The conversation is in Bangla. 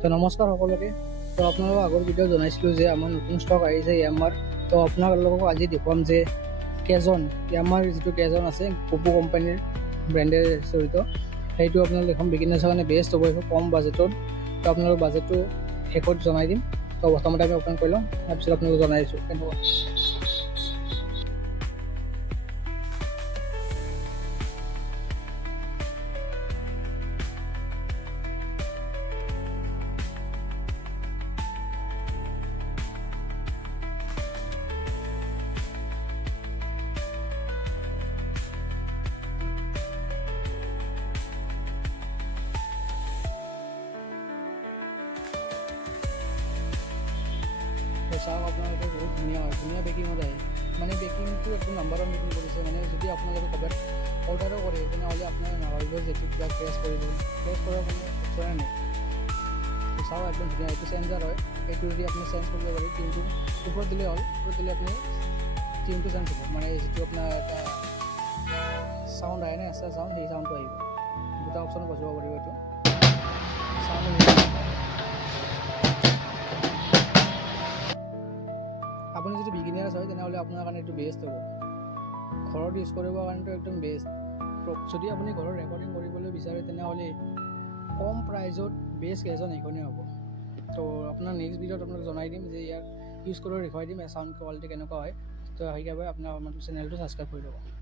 তো নমস্কাৰ সকলোকে। তো আপোনালোকক আগৰ ভিডিঅ' জনাইছিলোঁ যে আমাৰ নতুন ষ্টক আহিছে ইয়ামাৰ তো আপোনালোকক আজি দেখুৱাম যে কেজন ইয়ামাৰ যিটো কেজন আছে পপু কোম্পানীৰ ব্ৰেণ্ডেড জড়িত। সেইটো আপোনালোকে দেখুৱাম বিগিনাৰ্ছৰ কাৰণে বেষ্ট হ'ব, এইটো কম বাজেটত তো আপোনালোকৰ বাজেটটো শেষত জনাই দিম। তো প্ৰথমতে আমি অ'পেন কৰি ল'ম তাৰপিছত আপোনালোকক জনাই তো চাওক আপোনালোকে বহুত ধুনীয়া হয়। ধুনীয়া পেকিঙত আহে মানে পেকিংটো একদম নাম্বাৰ ওৱান পেকিং কৰিছে। মানে যদি আপোনালোকে ক'ৰবাত অৰ্ডাৰো কৰে, তেনেহ'লে আপোনালোকে নাভাবিব যে এইটো কিবা কেছ কৰিব কেছ কৰাৰ কোনো অপচনে নাই। চাওক, একদম ধুনীয়া। এইটো চেঞ্জাৰ হয়। এইটো যদি আপুনি চেঞ্জ কৰিব পাৰি, টিমটো ওপৰত দিলে হ'ল। ওপৰত দিলে আপুনি টিমটো চেঞ্জ হ'ব। মানে যিটো আপোনাৰ এটা চাউণ্ড আহে নে এক্সট্ৰা চাউণ্ড সেই চাউণ্ডটো আহিব। দুটা অপশ্যনত বজাব পাৰিব এইটো। হয় তেনেহ'লে আপোনাৰ কাৰণে এইটো বেষ্ট হ'ব। ঘৰত ইউজ কৰিবৰ কাৰণেতো একদম বেষ্ট যদি আপুনি ঘৰত ৰেকৰ্ডিং কৰিবলৈ বিচাৰে তেনেহ'লে কম প্ৰাইজত বেষ্ট এজন এইখনেই হ'ব। তো আপোনাৰ নেক্সট ভিডিঅ'ত আপোনাক জনাই দিম যে ইয়াক ইউজ কৰি দেখুৱাই দিম চাউণ্ড কোৱালিটি কেনেকুৱা হয়। তো সেইবাবে আপোনাৰ আমাৰ চেনেলটো ছাবস্ক্ৰাইব কৰি ল'ব।